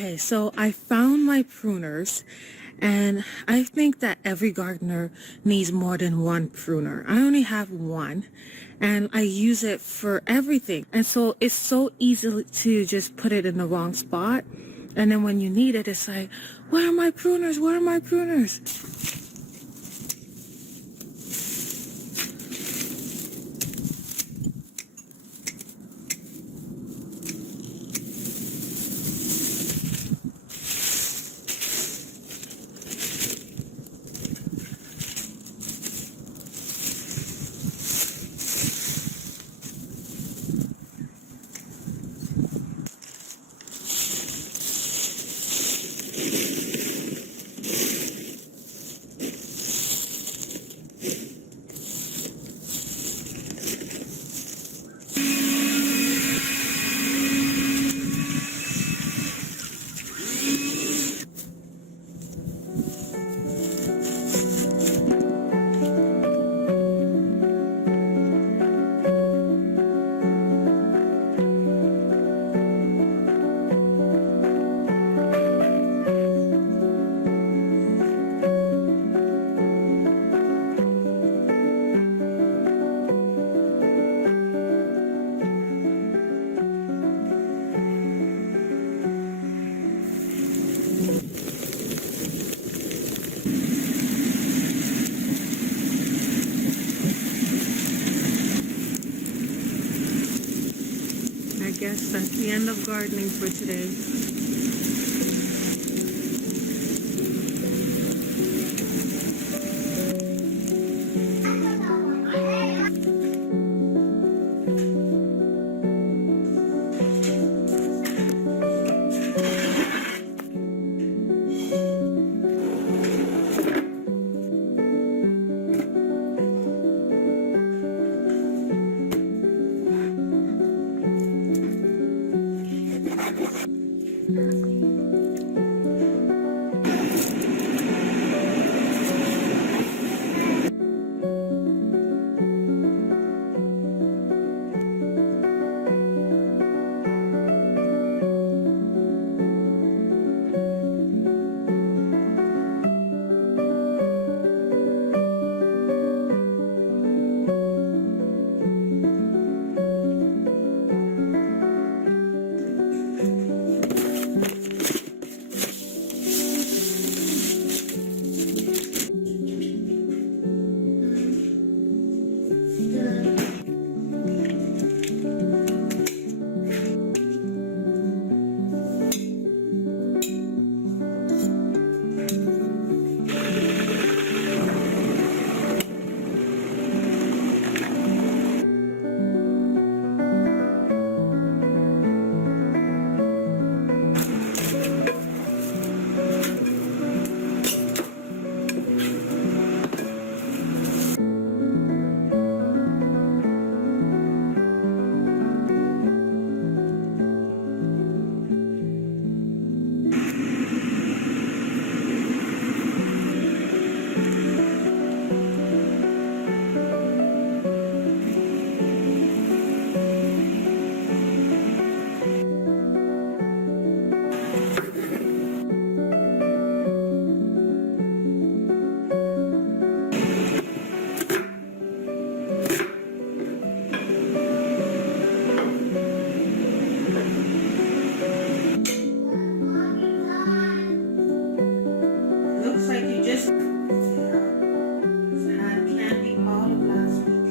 Okay, so I found my pruners, and I think that every gardener needs more than one pruner. I only have one, and I use it for everything. And so it's so easy to just put it in the wrong spot. And then when you need it, it's like, where are my pruners? Where are my pruners? I guess that's the end of gardening for today. Looks like you just had candy all of last week.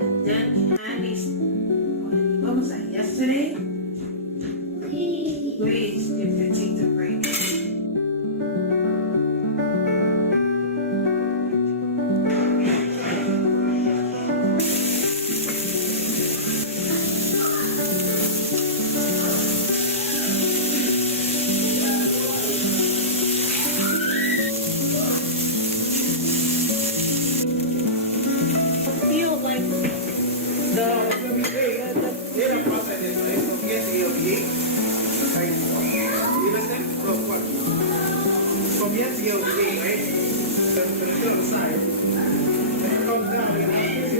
And then candies, what was that, yesterday? Please give your teeth a break. Feel like the Comienza el día, right? But on the side. When it comes down, you're gonna have to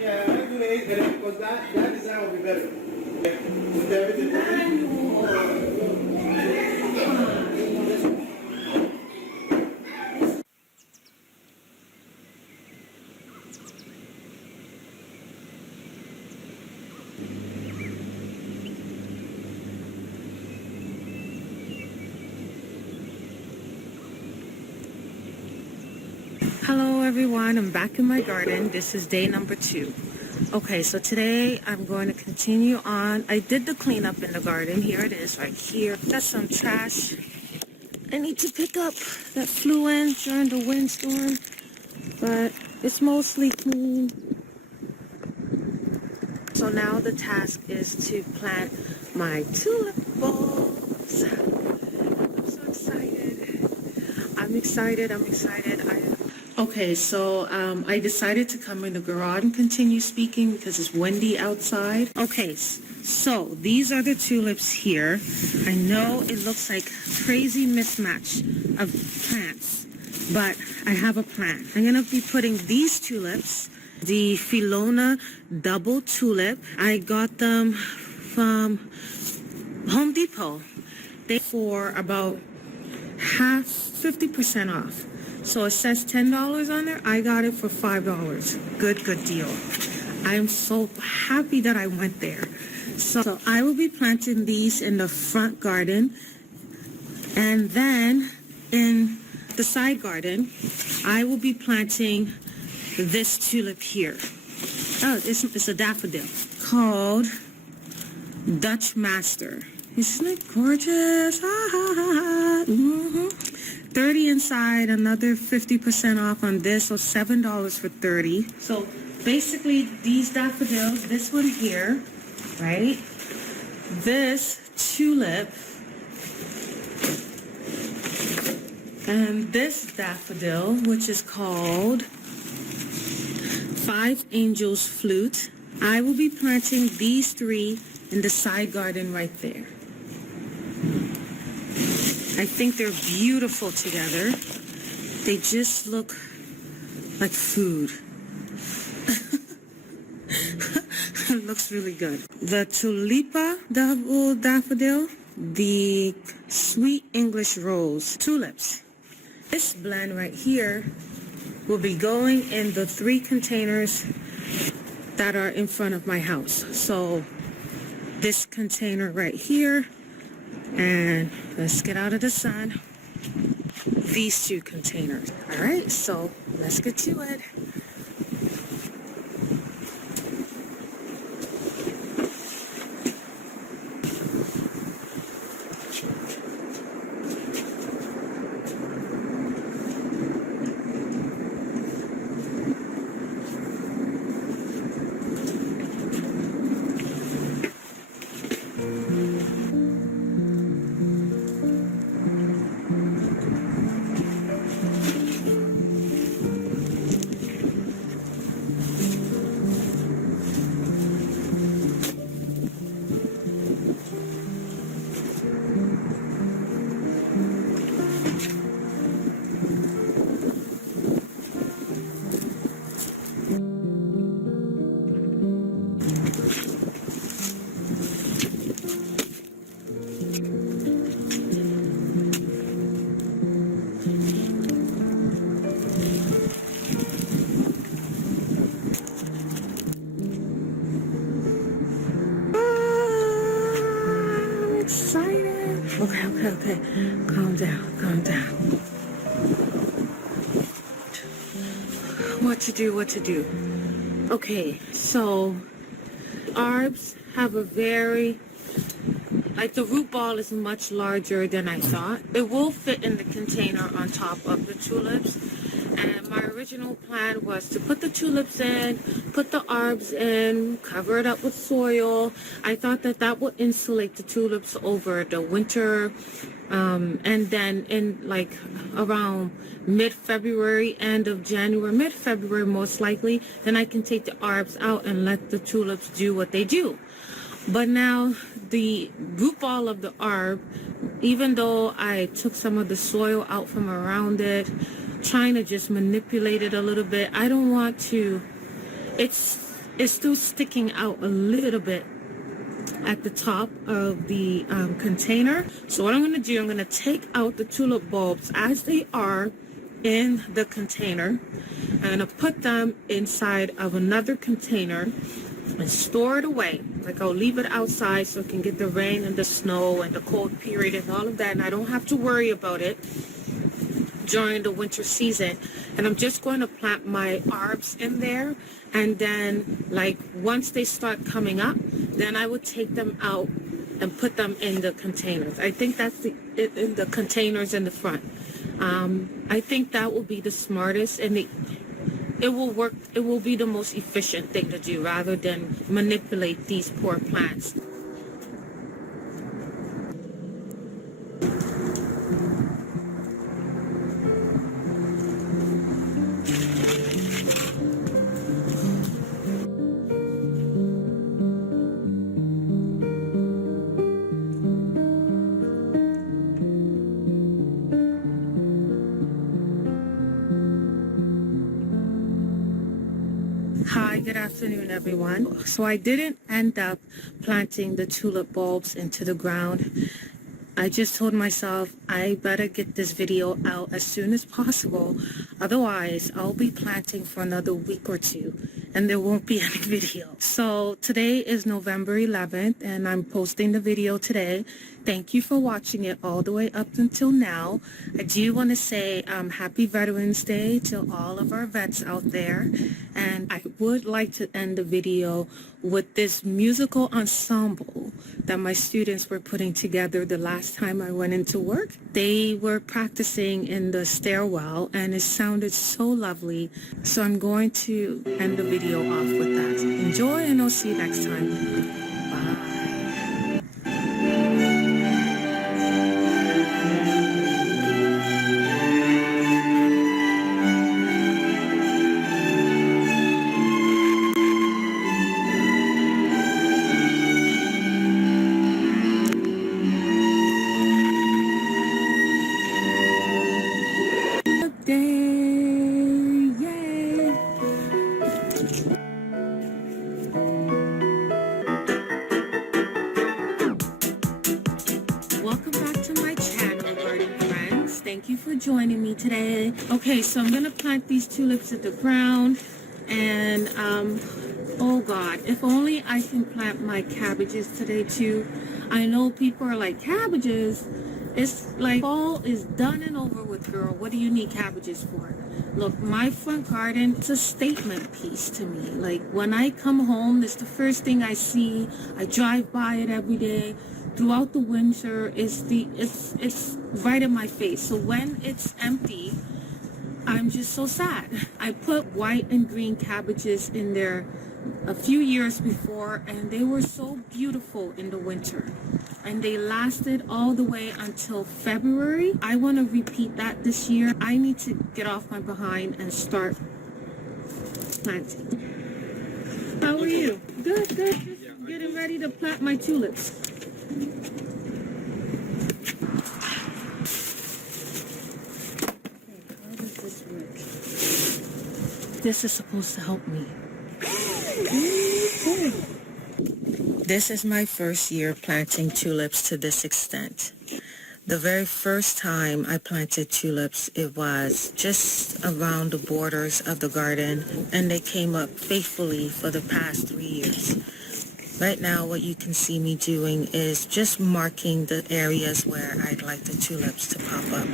yeah, I do the 8 because that design will be better. Hello everyone, I'm back in my garden. This is day number 2. Okay, so today I'm going to continue on. I did the cleanup in the garden. Here it is right here. Got some trash I need to pick up that flew in during the windstorm, but it's mostly clean. So now the task is to plant my tulip bulbs. I'm so excited. I'm excited. Okay, so I decided to come in the garage and continue speaking because it's windy outside. Okay, so these are the tulips here. I know it looks like crazy mismatch of plants, but I have a plan. I'm going to be putting these tulips, the Filona double tulip. I got them from Home Depot. They for about 50% off. So it says $10 on there. I got it for $5. Good deal. I am so happy that I went there. So I will be planting these in the front garden, and then in the side garden, I will be planting this tulip here. Oh, it's a daffodil called Dutch Master. Isn't it gorgeous? Mm-hmm. 30 inside, another 50% off on this, so $7 for 30. So basically these daffodils, this one here, right? This tulip and this daffodil, which is called Five Angels Flute. I will be planting these 3 in the side garden right there. I think they're beautiful together. They just look like food. It looks really good. The Tulipa double daffodil, the Sweet English Rose, tulips. This blend right here will be going in the 3 containers that are in front of my house. So this container right here, and let's get out of the sun, these 2 containers. All right, so let's get to it. Okay. Calm down. What to do. Okay, so arbs have a the root ball is much larger than I thought. It will fit in the container on top of the tulips. And my original plan was to put the tulips in, put the arbs in, cover it up with soil. I thought that would insulate the tulips over the winter. And then in like around mid-February, end of January, mid-February most likely, then I can take the arbs out and let the tulips do what they do. But now the root ball of the arb, even though I took some of the soil out from around it, trying to just manipulate it a little bit, I don't want to, it's still sticking out a little bit. at the top of the container. So what I'm going to do, I'm going to take out the tulip bulbs as they are in the container. I'm going to put them inside of another container and store it away. Like I'll leave it outside so it can get the rain and the snow and the cold period and all of that, and I don't have to worry about it during the winter season. And I'm just going to plant my arbs in there, and then like once they start coming up, then I would take them out and put them in the containers. I think that's in the containers in the front. I think that will be the smartest, and it will work. It will be the most efficient thing to do rather than manipulate these poor plants. Hi, good afternoon, everyone. So I didn't end up planting the tulip bulbs into the ground. I just told myself I better get this video out as soon as possible. Otherwise, I'll be planting for another week or two and there won't be any video. So today is November 11th and I'm posting the video today. Thank you for watching it all the way up until now. I do want to say happy Veterans Day to all of our vets out there. And I would like to end the video with this musical ensemble that my students were putting together the last time I went into work. They were practicing in the stairwell and it sounded so lovely. So I'm going to end the video off with that. Enjoy and I'll see you next time. Bye. Welcome back to my channel, garden friends. Thank you for joining me today. Okay, so I'm gonna plant these tulips at the ground, and oh God, if only I can plant my cabbages today too. I know people are like, cabbages? It's like fall is done and over with, girl. What do you need cabbages for? Look, my front garden, it's a statement piece to me. Like when I come home, it's the first thing I see. I drive by it every day. Throughout the winter, it's right in my face. So when it's empty, I'm just so sad. I put white and green cabbages in there a few years before, and they were so beautiful in the winter. And they lasted all the way until February. I want to repeat that this year. I need to get off my behind and start planting. How are you? Good, good. Just getting ready to plant my tulips. How does this work? This is supposed to help me. This is my first year planting tulips to this extent. The very first time I planted tulips, it was just around the borders of the garden, and they came up faithfully for the past 3 years. Right now, what you can see me doing is just marking the areas where I'd like the tulips to pop up.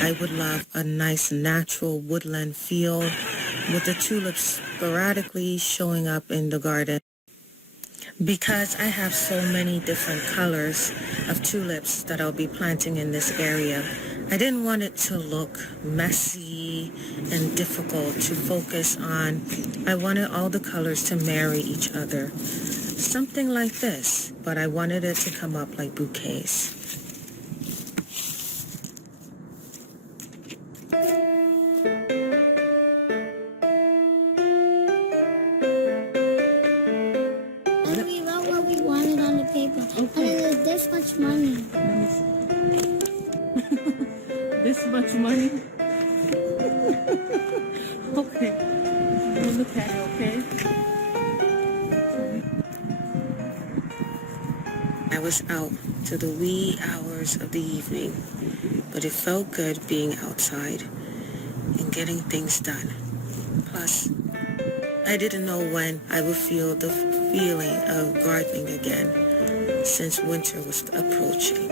I would love a nice natural woodland field with the tulips sporadically showing up in the garden. Because I have so many different colors of tulips that I'll be planting in this area, I didn't want it to look messy and difficult to focus on. I wanted all the colors to marry each other. Something like this, but I wanted it to come up like bouquets. We wrote what we wanted on the paper. Okay. And there's this much money. Let me see. This much money? Okay. You look at it, okay? I was out to the wee hours of the evening, but it felt good being outside and getting things done. Plus, I didn't know when I would feel the feeling of gardening again since winter was approaching.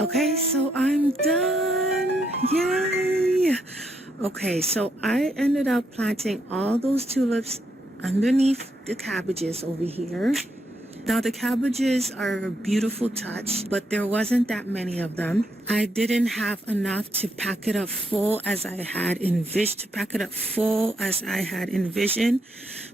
Okay, so I'm done. Yay! Okay, so I ended up planting all those tulips underneath the cabbages over here. Now the cabbages are a beautiful touch, but there wasn't that many of them. I didn't have enough to pack it up full as I had envisioned,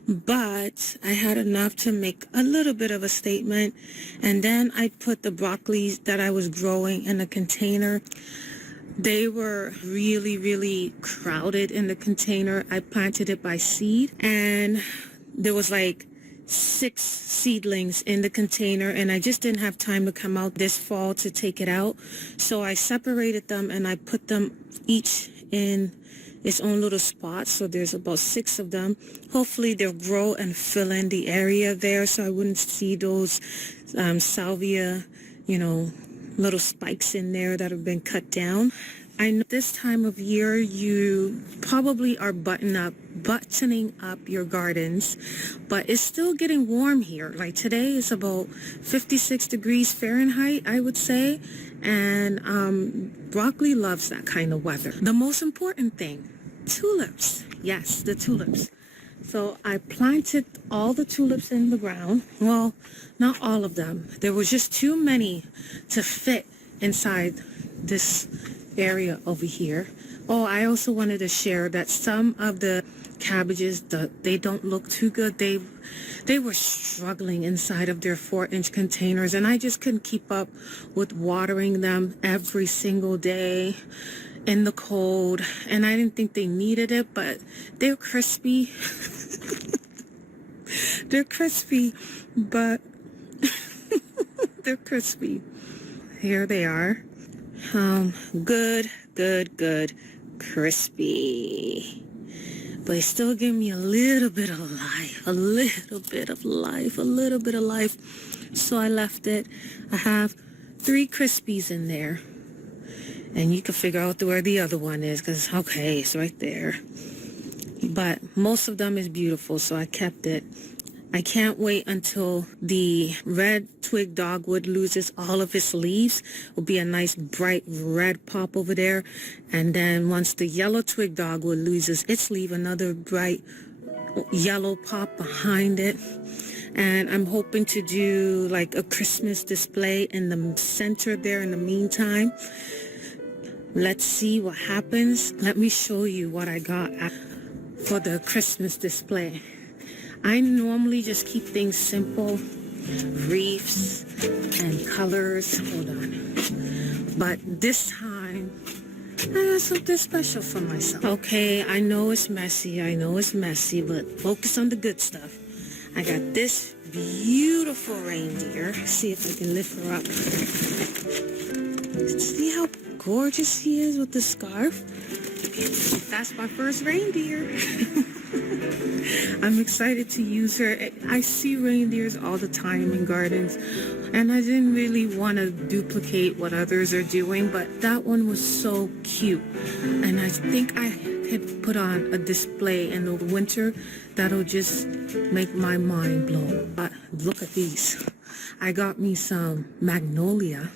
but I had enough to make a little bit of a statement. And then I put the broccoli that I was growing in a container. They were really, really crowded in the container. I planted it by seed, and there was like 6 seedlings in the container, and I just didn't have time to come out this fall to take it out. So I separated them and I put them each in its own little spot. So there's about 6 of them. Hopefully they'll grow and fill in the area there so I wouldn't see those salvia, little spikes in there that have been cut down. I know this time of year you probably are buttoning up your gardens, but it's still getting warm here. Like today is about 56 degrees Fahrenheit, I would say, and broccoli loves that kind of weather. The most important thing, tulips. Yes, the tulips. So I planted all the tulips in the ground. Well, not all of them. There was just too many to fit inside this area over here. Oh, I also wanted to share that some of the cabbages, they don't look too good. They were struggling inside of their 4-inch containers, and I just couldn't keep up with watering them every single day in the cold, and I didn't think they needed it, but they're crispy. They're crispy, but they're crispy. Here they are. Good, crispy. But it still gave me a little bit of life. So I left it. I have 3 crispies in there. And you can figure out where the other one is, because, okay, it's right there. But most of them is beautiful, so I kept it. I can't wait until the red twig dogwood loses all of its leaves. It'll be a nice bright red pop over there. And then once the yellow twig dogwood loses its leaf, another bright yellow pop behind it. And I'm hoping to do like a Christmas display in the center there in the meantime. Let's see what happens. Let me show you what I got for the Christmas display. I normally just keep things simple, wreaths and colors. Hold on. But this time, I got something special for myself. Okay, I know it's messy, but focus on the good stuff. I got this beautiful reindeer. See if I can lift her up. See how gorgeous he is with the scarf? That's my first reindeer. I'm excited to use her. I see reindeers all the time in gardens, and I didn't really want to duplicate what others are doing, but that one was so cute. And I think I could put on a display in the winter that'll just make my mind blow. But look at these. I got me some magnolia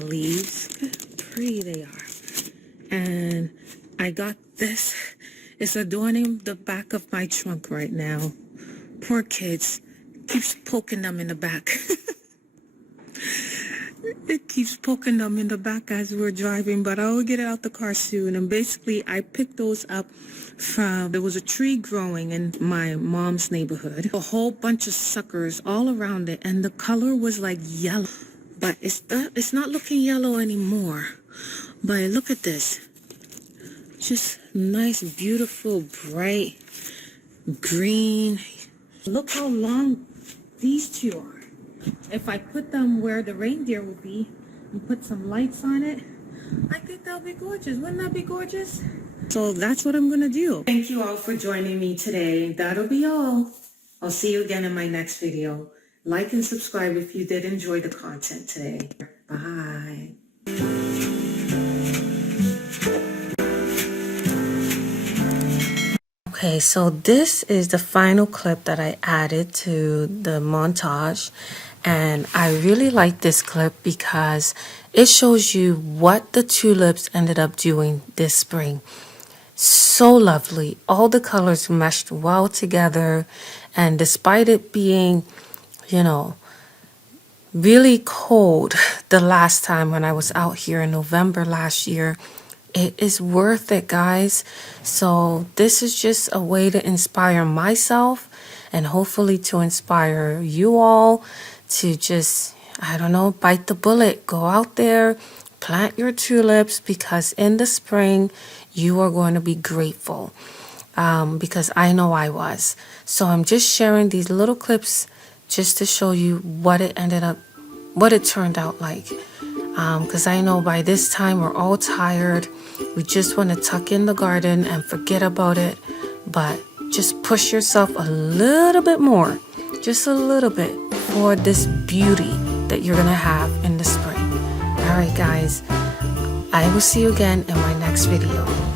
leaves. Look how pretty they are. And I got this. It's adorning the back of my trunk right now. Poor kids. Keeps poking them in the back. It keeps poking them in the back as we're driving, but I'll get it out the car soon. And basically, I picked those up there was a tree growing in my mom's neighborhood. A whole bunch of suckers all around it, and the color was like yellow. But it's not looking yellow anymore. But look at this. Just nice, beautiful, bright green. Look how long these two are. If I put them where the reindeer will be and put some lights on it, I think that'll be gorgeous. Wouldn't that be gorgeous? So that's what I'm gonna do. Thank you all for joining me today. That'll be all. I'll see you again in my next video. Like and subscribe if you did enjoy the content today. Bye. Okay, so this is the final clip that I added to the montage, and I really like this clip because it shows you what the tulips ended up doing this spring. So lovely. All the colors meshed well together, and despite it being, you know, really cold the last time when I was out here in November last year, it is worth it, guys. So this is just a way to inspire myself and hopefully to inspire you all to just, I don't know, bite the bullet. Go out there, plant your tulips, because in the spring you are going to be grateful, because I know I was. So I'm just sharing these little clips just to show you what it turned out like. Because I know by this time we're all tired. We just want to tuck in the garden and forget about it. But just push yourself a little bit more, just a little bit, for this beauty that you're going to have in the spring. All right, guys, I will see you again in my next video.